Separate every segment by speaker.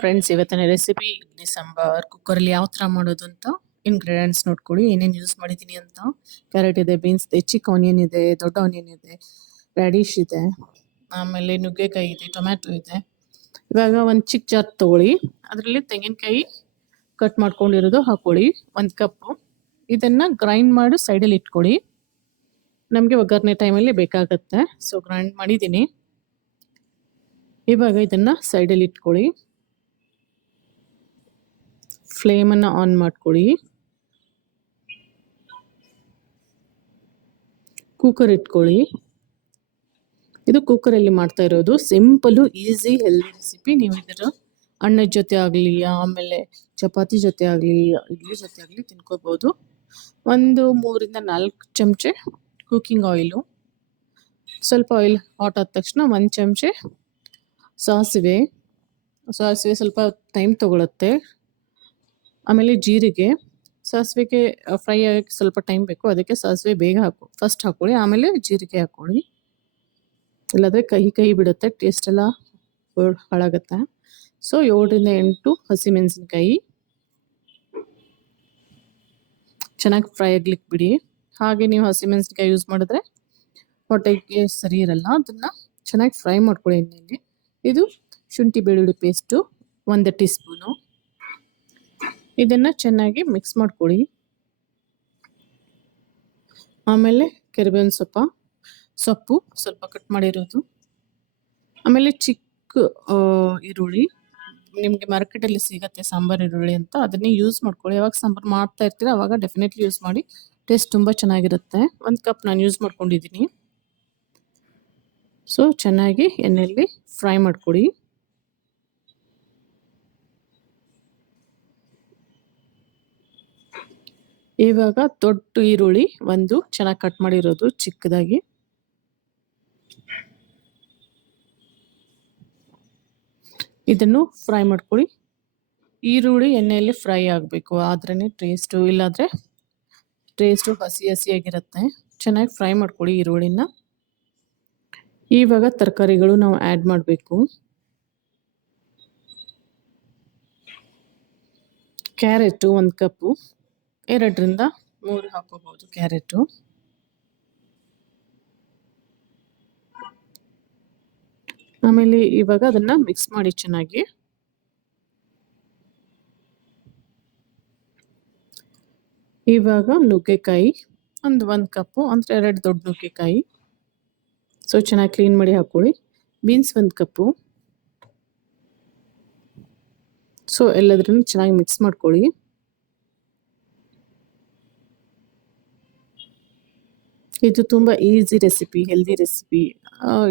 Speaker 1: Friends ಇವತ್ತಿನ recipe idli sambar ಕುಕ್ಕರಲ್ಲಿ ಯಾವ ಥರ ಮಾಡೋದು ಅಂತ ಇಂಗ್ರೀಡಿಯೆಂಟ್ಸ್ ನೋಡ್ಕೊಳ್ಳಿ, ಏನೇನು ಯೂಸ್ ಮಾಡಿದ್ದೀನಿ ಅಂತ. ಕ್ಯಾರೆಟ್ ಇದೆ ಬೀನ್ಸ್ ಇದೆ, ಚಿಕ್ಕ ಆನಿಯನ್ ಇದೆ, ದೊಡ್ಡ ಆನಿಯನ್ ಇದೆ ರ್ಯಾಡಿಶ್ ಇದೆ. ಆಮೇಲೆ ನುಗ್ಗೆಕಾಯಿ ಇದೆ ಟೊಮ್ಯಾಟೊ ಇದೆ. ಇವಾಗ ಒಂದು ಚಿಕ್ಕ ಜಾರ್ ತಗೊಳ್ಳಿ. ಅದರಲ್ಲಿ ತೆಂಗಿನಕಾಯಿ ಕಟ್ ಮಾಡ್ಕೊಂಡಿರೋದು ಹಾಕೊಳ್ಳಿ, ಒಂದು ಕಪ್ಪು ಇದನ್ನು ಗ್ರೈಂಡ್ ಮಾಡಿ ಸೈಡಲ್ಲಿ ಇಟ್ಕೊಳ್ಳಿ. ನಮಗೆ ಒಗ್ಗರಣೆ ಟೈಮಲ್ಲಿ ಬೇಕಾಗುತ್ತೆ. ಸೊ ಗ್ರೈಂಡ್ ಮಾಡಿದ್ದೀನಿ ಇವಾಗ ಇದನ್ನು ಸೈಡಲ್ಲಿ ಇಟ್ಕೊಳ್ಳಿ. ಫ್ಲೇಮನ್ನು ಆನ್ ಮಾಡ್ಕೊಳ್ಳಿ ಕುಕ್ಕರ್ ಇಟ್ಕೊಳ್ಳಿ. ಇದು ಕುಕ್ಕರಲ್ಲಿ ಮಾಡ್ತಾ ಇರೋದು. ಸಿಂಪಲ್ ಈಸಿ ಹೆಲ್ದಿ ರೆಸಿಪಿ ನೀವು ಇದರ ಅಣ್ಣದ ಜೊತೆ ಆಗಲಿ, ಆಮೇಲೆ ಚಪಾತಿ ಜೊತೆ ಆಗಲಿ, ಇಡ್ಲಿ ಜೊತೆ ಆಗಲಿ ತಿನ್ಕೋಬೋದು. ಒಂದು ಮೂರಿಂದ ನಾಲ್ಕು ಚಮಚೆ ಕುಕ್ಕಿಂಗ್ ಆಯಿಲು ಸ್ವಲ್ಪ ಆಯಿಲ್ ಹಾಟ್ ಆದ ತಕ್ಷಣ ಒಂದು ಚಮಚೆ ಸಾಸಿವೆ. ಸಾಸಿವೆ ಸ್ವಲ್ಪ ಟೈಮ್ ತಗೊಳುತ್ತೆ. ಆಮೇಲೆ ಜೀರಿಗೆ, ಸಾಸಿವೆಗೆ ಫ್ರೈ ಆಗೋಕ್ಕೆ ಸ್ವಲ್ಪ ಟೈಮ್ ಬೇಕು. ಅದಕ್ಕೆ ಸಾಸಿವೆ ಬೇಗ ಹಾಕು ಫಸ್ಟ್ ಹಾಕೊಳ್ಳಿ, ಆಮೇಲೆ ಜೀರಿಗೆ ಹಾಕೊಳ್ಳಿ. ಇಲ್ಲಾದರೆ ಕಹಿ ಕಹಿ ಬಿಡುತ್ತೆ ಟೇಸ್ಟ್ ಎಲ್ಲ ಹಾಳಾಗುತ್ತೆ? ಸೊ ಏಳರಿಂದ ಎಂಟು ಹಸಿಮೆಣಸಿನ್ಕಾಯಿ ಚೆನ್ನಾಗಿ ಫ್ರೈ ಆಗ್ಲಿಕ್ಕೆ ಬಿಡಿ. ಹಾಗೆ ನೀವು ಹಸಿಮೆಣಸಿನ್ಕಾಯಿ ಯೂಸ್ ಮಾಡಿದ್ರೆ ಹೊಟ್ಟೆಗೆ ಸರಿ ಇರಲ್ಲ. ಅದನ್ನು ಚೆನ್ನಾಗಿ ಫ್ರೈ ಮಾಡ್ಕೊಳ್ಳಿ ಎಣ್ಣೆಯಲ್ಲಿ ಇದು ಶುಂಠಿ ಬೆಳ್ಳುಳ್ಳಿ ಪೇಸ್ಟು ಒಂದು ಟೀ ಸ್ಪೂನು ಇದನ್ನು ಚೆನ್ನಾಗಿ ಮಿಕ್ಸ್ ಮಾಡ್ಕೊಳ್ಳಿ ಆಮೇಲೆ ಕರಿಬೇವಿನ ಸೊಪ್ಪ, ಸೊಪ್ಪು ಸ್ವಲ್ಪ ಕಟ್ ಮಾಡಿರೋದು. ಆಮೇಲೆ ಚಿಕ್ಕ ಈರುಳ್ಳಿ. ನಿಮಗೆ ಮಾರ್ಕೆಟಲ್ಲಿ ಸಿಗತ್ತೆ ಸಾಂಬಾರು, ಈರುಳ್ಳಿ ಅಂತ. ಅದನ್ನೇ ಯೂಸ್ ಮಾಡ್ಕೊಳ್ಳಿ. ಯಾವಾಗ ಸಾಂಬಾರು ಮಾಡ್ತಾ ಇರ್ತೀರ ಅವಾಗ ಡೆಫಿನೆಟ್ಲಿ ಯೂಸ್ ಮಾಡಿ. ಟೇಸ್ಟ್ ತುಂಬ ಚೆನ್ನಾಗಿರುತ್ತೆ. ಒಂದು ಕಪ್ ನಾನು ಯೂಸ್ ಮಾಡ್ಕೊಂಡಿದ್ದೀನಿ. ಸೊ ಚೆನ್ನಾಗಿ ಎಣ್ಣೆಯಲ್ಲಿ ಫ್ರೈ ಮಾಡ್ಕೊಳ್ಳಿ ಇವಾಗ ದೊಡ್ಡ ಈರುಳ್ಳಿ ಒಂದು ಚೆನ್ನಾಗಿ ಕಟ್ ಮಾಡಿರೋದು ಚಿಕ್ಕದಾಗಿ. ಇದನ್ನು ಫ್ರೈ ಮಾಡ್ಕೊಳ್ಳಿ. ಈರುಳ್ಳಿ ಎಣ್ಣೆಯಲ್ಲಿ ಫ್ರೈ ಆಗಬೇಕು ಆದ್ರೇ ಟೇಸ್ಟು ಇಲ್ಲಾಂದರೆ ಟೇಸ್ಟು ಹಸಿ ಹಸಿಯಾಗಿರುತ್ತೆ. ಚೆನ್ನಾಗಿ ಫ್ರೈ ಮಾಡ್ಕೊಳ್ಳಿ ಈರುಳ್ಳಿನ. ಇವಾಗ ತರಕಾರಿಗಳು ನಾವು ಆ್ಯಡ್ ಮಾಡಬೇಕು. ಕ್ಯಾರೆಟು ಒಂದು ಕಪ್ಪು ಎರಡರಿಂದ ಮೂರು ಹಾಕೋಬಹುದು. ಕ್ಯಾರೆಟು. ಆಮೇಲೆ ಇವಾಗ ಅದನ್ನ ಮಿಕ್ಸ್ ಮಾಡಿ ಚೆನ್ನಾಗಿ. ಇವಾಗ ನುಗ್ಗೆಕಾಯಿ ಒಂದು ಒಂದು ಕಪ್ಪು ಅಂದರೆ ಎರಡು ದೊಡ್ಡ ನುಗ್ಗೆಕಾಯಿ. ಸೊ ಚೆನ್ನಾಗಿ ಕ್ಲೀನ್ ಮಾಡಿ ಹಾಕೊಳ್ಳಿ. ಬೀನ್ಸ್ ಒಂದು ಕಪ್ಪು. ಸೊ ಎಲ್ಲದ್ರೂ ಚೆನ್ನಾಗಿ ಮಿಕ್ಸ್ ಮಾಡ್ಕೊಳ್ಳಿ. ಇದು ತುಂಬ easy recipe healthy recipe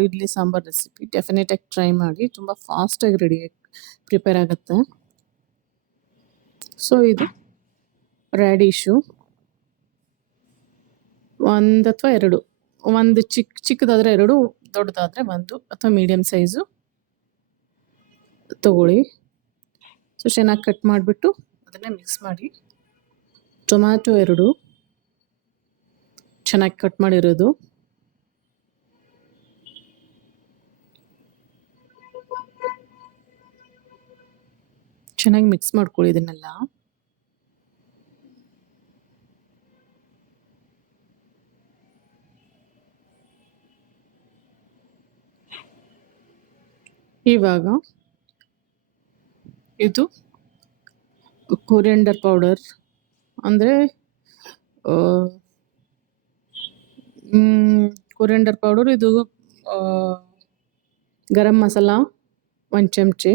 Speaker 1: idli sambar recipe ಡೆಫಿನೆಟಾಗಿ try ಮಾಡಿ, ತುಂಬ ಫಾಸ್ಟಾಗಿ ರೆಡಿ ಪ್ರಿಪೇರ್ ಆಗುತ್ತೆ. ಸೊ ಇದು ರ್ಯಾಡಿಶು ಒಂದು ಅಥವಾ ಎರಡು, ಒಂದು ಚಿಕ್ಕ ಚಿಕ್ಕದಾದರೆ ಎರಡು, ದೊಡ್ಡದಾದರೆ ಒಂದು ಅಥವಾ ಮೀಡಿಯಮ್ ಸೈಜು ತಗೊಳ್ಳಿ. ಸೊ ಚೆನ್ನಾಗಿ ಕಟ್ ಮಾಡಿಬಿಟ್ಟು ಅದನ್ನೇ ಮಿಕ್ಸ್ ಮಾಡಿ. ಟೊಮ್ಯಾಟೊ ಎರಡು ಚೆನ್ನಾಗಿ ಕಟ್ ಮಾಡಿರೋದು. ಚೆನ್ನಾಗಿ ಮಿಕ್ಸ್ ಮಾಡ್ಕೊಳ್ಳಿ ಇದನ್ನೆಲ್ಲ. ಇವಾಗ ಇದು ಕೊರಿಯಂಡರ್ ಪೌಡರ್ ಅಂದರೆ ಕೊರಿಯಂಡರ್ ಪೌಡರ್ ಇದು ಗರಂ ಮಸಾಲ, ಒಂದು ಚಮಚೆ.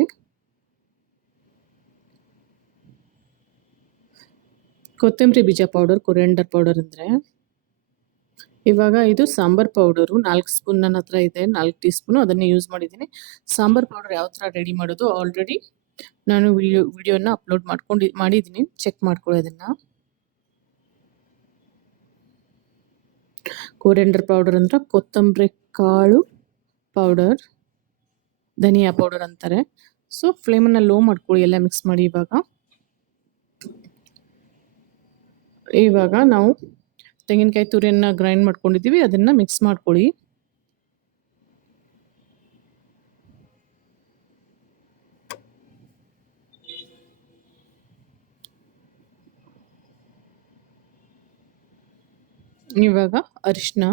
Speaker 1: ಕೊತ್ತಂಬರಿ ಬೀಜ ಪೌಡರ್ ಕೊರಿಯಂಡರ್ ಪೌಡರ್ ಅಂದರೆ. ಇವಾಗ ಇದು ಸಾಂಬಾರ್ ಪೌಡರು ನಾಲ್ಕು ಸ್ಪೂನ್ ನನ್ನ ಹತ್ರ ಇದೆ, ನಾಲ್ಕು ಟೀ ಸ್ಪೂನು ಅದನ್ನೇ ಯೂಸ್ ಮಾಡಿದ್ದೀನಿ. ಸಾಂಬಾರ್ ಪೌಡರ್ ಯಾವ ಥರ ರೆಡಿ ಮಾಡೋದು ಆಲ್ರೆಡಿ ನಾನು ವಿಡಿಯೋ ವಿಡಿಯೋನ ಅಪ್ಲೋಡ್ ಮಾಡ್ಕೊಂಡು, ಮಾಡಿದ್ದೀನಿ ಚೆಕ್ ಮಾಡ್ಕೊಳ್ಳೋದನ್ನು. ಕೊರಿಯಂಡರ್ ಪೌಡರ್ ಅಂದ್ರೆ ಕೊತ್ತಂಬರಿ ಕಾಳು ಪೌಡರ್ ಧನಿಯಾ ಪೌಡರ್ ಅಂತಾರೆ. ಸೊ ಫ್ಲೇಮನ್ನು ಲೋ ಮಾಡ್ಕೊಳ್ಳಿ, ಎಲ್ಲ ಮಿಕ್ಸ್ ಮಾಡಿ ಇವಾಗ. ಇವಾಗ ನಾವು ತೆಂಗಿನಕಾಯಿ ತುರಿಯನ್ನು ಗ್ರೈಂಡ್ ಮಾಡ್ಕೊಂಡಿದ್ದೀವಿ, ಅದನ್ನು ಮಿಕ್ಸ್ ಮಾಡ್ಕೊಳ್ಳಿ. ಇವಾಗ ಅರಿಶಿನ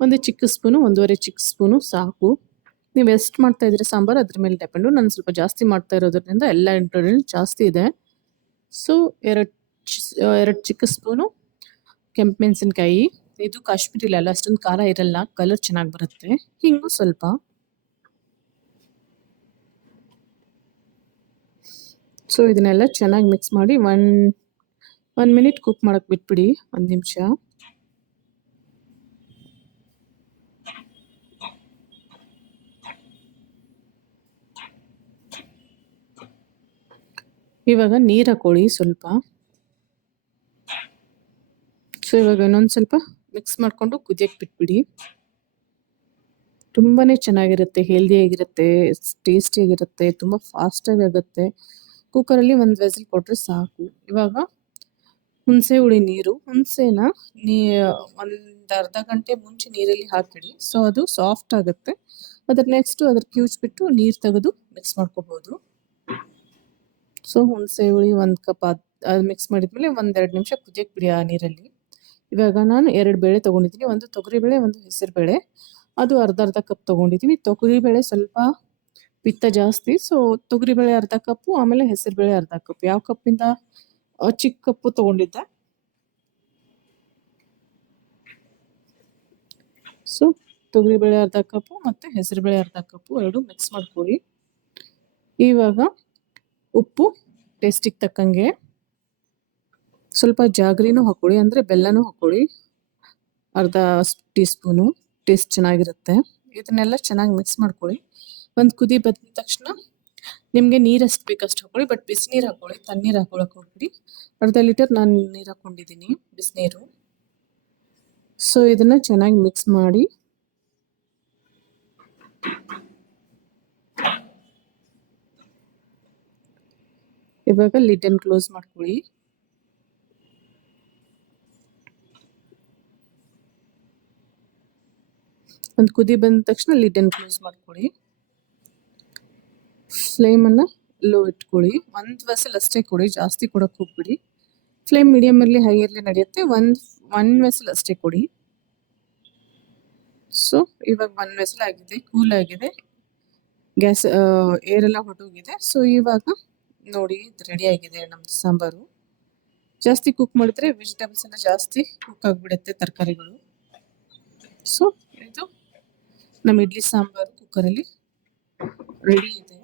Speaker 1: ಒಂದು ಚಿಕ್ಕ ಸ್ಪೂನು, ಒಂದೂವರೆ ಚಿಕ್ಕ ಸ್ಪೂನು ಸಾಕು. ನೀವು ಎಷ್ಟು ಮಾಡ್ತಾ ಇದ್ದೀರಿ ಸಾಂಬಾರು, ಅದ್ರ ಮೇಲೆ ಡಿಪೆಂಡು ನಾನು ಸ್ವಲ್ಪ ಜಾಸ್ತಿ ಮಾಡ್ತಾ ಇರೋದ್ರಿಂದ ಎಲ್ಲ ಇಂಗ್ರೀಡಿಯೆಂಟ್ ಜಾಸ್ತಿ ಇದೆ. ಸೊ ಎರಡು ಎರಡು ಚಿಕ್ಕ ಸ್ಪೂನು ಕೆಂಪು ಮೆಣಸಿನ್ಕಾಯಿ, ಇದು ಕಾಶ್ಮೀರಿ ಅಲ್ಲ, ಅಷ್ಟೊಂದು ಖಾರ ಇರಲ್ಲ ಕಲರ್ ಚೆನ್ನಾಗಿ ಬರುತ್ತೆ. ಹಿಂಗು ಸ್ವಲ್ಪ. ಸೊ ಇದನ್ನೆಲ್ಲ ಚೆನ್ನಾಗಿ ಮಿಕ್ಸ್ ಮಾಡಿ ಒನ್ ಒನ್ ಮಿನಿಟ್ ಕುಕ್ ಮಾಡಕ್ಕೆ ಬಿಟ್ಬಿಡಿ, ಒಂದು ನಿಮಿಷ. ಇವಾಗ ನೀರು ಹಾಕೊಳ್ಳಿ ಸ್ವಲ್ಪ. ಸೊ ಇವಾಗ ಇನ್ನೊಂದು ಸ್ವಲ್ಪ ಮಿಕ್ಸ್ ಮಾಡಿಕೊಂಡು ಕುದಿಯಕ್ಕೆ ಬಿಟ್ಬಿಡಿ. ತುಂಬಾ ಚೆನ್ನಾಗಿರುತ್ತೆ ಹೆಲ್ದಿಯಾಗಿರುತ್ತೆ ಟೇಸ್ಟಿಯಾಗಿರುತ್ತೆ ತುಂಬ ಫಾಸ್ಟಾಗಿ ಆಗುತ್ತೆ. ಕುಕ್ಕರಲ್ಲಿ ಒಂದು ವೆಸಲ್ ಕೊಟ್ಟರೆ ಸಾಕು. ಇವಾಗ ಹುಣಸೆ ಹುಳಿ ನೀರು, ಹುಣಸೆನ ನೀ, ಒಂದು ಅರ್ಧ ಗಂಟೆ ಮುಂಚೆ ನೀರಲ್ಲಿ ಹಾಕಿಡಿ ಸೊ ಅದು ಸಾಫ್ಟ್ ಆಗುತ್ತೆ. ಅದ್ರ ನೆಕ್ಸ್ಟು ಅದ್ರ ಕಿವುಚ್ಬಿಟ್ಟು ನೀರು ತೆಗೆದು ಮಿಕ್ಸ್ ಮಾಡ್ಕೋಬೋದು. ಸೊ ಹುಣಸೆ ಹುಳಿ ಒಂದು ಕಪ್ ಅದು ಅದು ಮಿಕ್ಸ್ ಮಾಡಿದ್ಮೇಲೆ ಒಂದೆರಡು ನಿಮಿಷ ಕುದಿಯಕ್ಕೆ ಬಿಡಿ ಆ ನೀರಲ್ಲಿ. ಇವಾಗ ನಾನು ಎರಡು ಬೇಳೆ ತೊಗೊಂಡಿದ್ದೀನಿ, ಒಂದು ತೊಗರಿ ಬೇಳೆ, ಒಂದು ಹೆಸರು ಬೇಳೆ. ಅದು ಅರ್ಧ ಅರ್ಧ ಕಪ್ ತೊಗೊಂಡಿದ್ದೀನಿ ತೊಗರಿಬೇಳೆ ಸ್ವಲ್ಪ ಪಿತ್ತ ಜಾಸ್ತಿ ಸೊ ತೊಗರಿಬೇಳೆ ಅರ್ಧ ಕಪ್ಪು, ಆಮೇಲೆ ಹೆಸರು ಬೇಳೆ ಅರ್ಧ ಕಪ್ ಯಾವ ಕಪ್ಪಿಂದ ಚಿಕ್ಕ ಕಪ್ಪು ತೊಗೊಂಡಿದ್ದೆ? ಸೊ ತೊಗರಿಬೇಳೆ ಅರ್ಧ ಕಪ್ಪು ಮತ್ತು ಹೆಸರುಬೇಳೆ ಅರ್ಧ ಕಪ್ಪು, ಎರಡು ಮಿಕ್ಸ್ ಮಾಡ್ಕೊಳ್ಳಿ. ಇವಾಗ ಉಪ್ಪು ಟೇಸ್ಟಿಗೆ ತಕ್ಕಂಗೆ. ಸ್ವಲ್ಪ ಜಾಗ್ರಿನೂ ಹಾಕೊಳ್ಳಿ ಅಂದರೆ ಬೆಲ್ಲನೂ ಹಾಕೊಳ್ಳಿ ಅರ್ಧ ಟೀ ಸ್ಪೂನು ಟೇಸ್ಟ್ ಚೆನ್ನಾಗಿರುತ್ತೆ. ಇದನ್ನೆಲ್ಲ ಚೆನ್ನಾಗಿ ಮಿಕ್ಸ್ ಮಾಡ್ಕೊಳ್ಳಿ. ಒಂದು ಕುದಿ ಬಂದ ತಕ್ಷಣ ನಿಮಗೆ ನೀರು ಅಷ್ಟು ಬೇಕಷ್ಟು ಹಾಕೊಳ್ಳಿ ಬಟ್ ಬಿಸಿನೀರು ಹಾಕೊಳ್ಳಿ ತಣ್ಣೀರು ಹಾಕೊಳಕ್ಕೆ ಹೋಗ್ಬಿಡಿ. ಅರ್ಧ ಲೀಟರ್ ನಾನು ನೀರು ಹಾಕ್ಕೊಂಡಿದ್ದೀನಿ ಬಿಸಿನೀರು. ಸೊ ಇದನ್ನು ಚೆನ್ನಾಗಿ ಮಿಕ್ಸ್ ಮಾಡಿ ಇವಾಗ ಲಿಡನ್ನು ಕ್ಲೋಸ್ ಮಾಡ್ಕೊಳ್ಳಿ. ಒಂದು ಕುದಿ ಬಂದ ತಕ್ಷಣ ಲಿಡನ್ನು ಕ್ಲೋಸ್ ಮಾಡ್ಕೊಳ್ಳಿ. ಫ್ಲೇಮನ್ನು ಲೋ ಇಟ್ಕೊಳ್ಳಿ. ಒಂದು ವೆಸಲ್ ಅಷ್ಟೇ ಕೊಡಿ, ಜಾಸ್ತಿ ಕೊಡೋಕೆ ಹೋಗ್ಬಿಡಿ. ಫ್ಲೇಮ್ ಮೀಡಿಯಮ್ ಇರಲಿ ಹೈ ಇರಲಿ ನಡೆಯುತ್ತೆ. ಒಂದು ಒನ್ ವೆಸಲ್ ಅಷ್ಟೇ ಕೊಡಿ. ಸೊ ಇವಾಗ ಒನ್ ವೆಸಲ್ ಆಗಿದೆ ಕೂಲ್ ಆಗಿದೆ. ಗ್ಯಾಸ್ ಏರೆಲ್ಲ ಹೊಟ್ಟೋಗಿದೆ ಸೊ ಇವಾಗ ನೋಡಿ ರೆಡಿ ಆಗಿದೆ ನಮ್ದು ಸಾಂಬಾರು. ಜಾಸ್ತಿ ಕುಕ್ ಮಾಡಿದ್ರೆ ವೆಜಿಟೇಬಲ್ಸ್ ಎಲ್ಲ ಜಾಸ್ತಿ ಕುಕ್ ಆಗಿಬಿಡುತ್ತೆ ತರಕಾರಿಗಳು. ಸೊ ಇದು ನಮ್ಮ ಇಡ್ಲಿ ಸಾಂಬಾರು ಕುಕ್ಕರಲ್ಲಿ ರೆಡಿ ಇದೆ.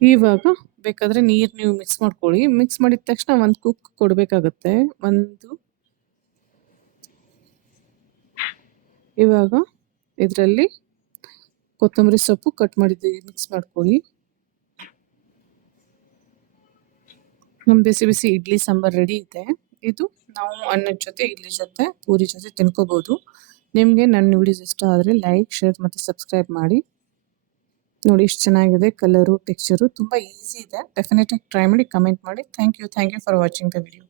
Speaker 1: ಇವಾಗ ಬೇಕಾದ್ರೆ ನೀರು ನೀವು ಮಿಕ್ಸ್ ಮಾಡ್ಕೊಳ್ಳಿ. ಮಿಕ್ಸ್ ಮಾಡಿದ ತಕ್ಷಣ ಒಂದು ಕುಕ್ ಕೊಡಬೇಕಾಗತ್ತೆ. ಒಂದು ಇವಾಗ ಇದರಲ್ಲಿ ಕೊತ್ತಂಬರಿ ಸೊಪ್ಪು ಕಟ್ ಮಾಡಿದ್ದೀವಿ ಮಿಕ್ಸ್ ಮಾಡ್ಕೊಳ್ಳಿ. ನಮ್ಮ ಬಿಸಿ ಬಿಸಿ ಇಡ್ಲಿ ಸಾಂಬಾರ್ ರೆಡಿ ಇದೆ. ಇದು ನಾವು ಅನ್ನದ ಜೊತೆ, ಇಡ್ಲಿ ಜೊತೆ, ಪೂರಿ ಜೊತೆ ತಿನ್ಕೋಬಹುದು ನಿಮಗೆ ನನ್ನ ವಿಡಿಯೋಸ್ ಇಷ್ಟ ಆದರೆ ಲೈಕ್ ಶೇರ್ ಮತ್ತು ಸಬ್ಸ್ಕ್ರೈಬ್ ಮಾಡಿ. ನೋಡಿ ಇಷ್ಟು ಚೆನ್ನಾಗಿದೆ ಕಲರು ಟೆಕ್ಸ್ಚರು ತುಂಬ ಈಸಿ ಇದೆ. ಡೆಫಿನೆಟಾಗಿ ಟ್ರೈ ಮಾಡಿ ಕಮೆಂಟ್ ಮಾಡಿ. Thank you thank you for watching the video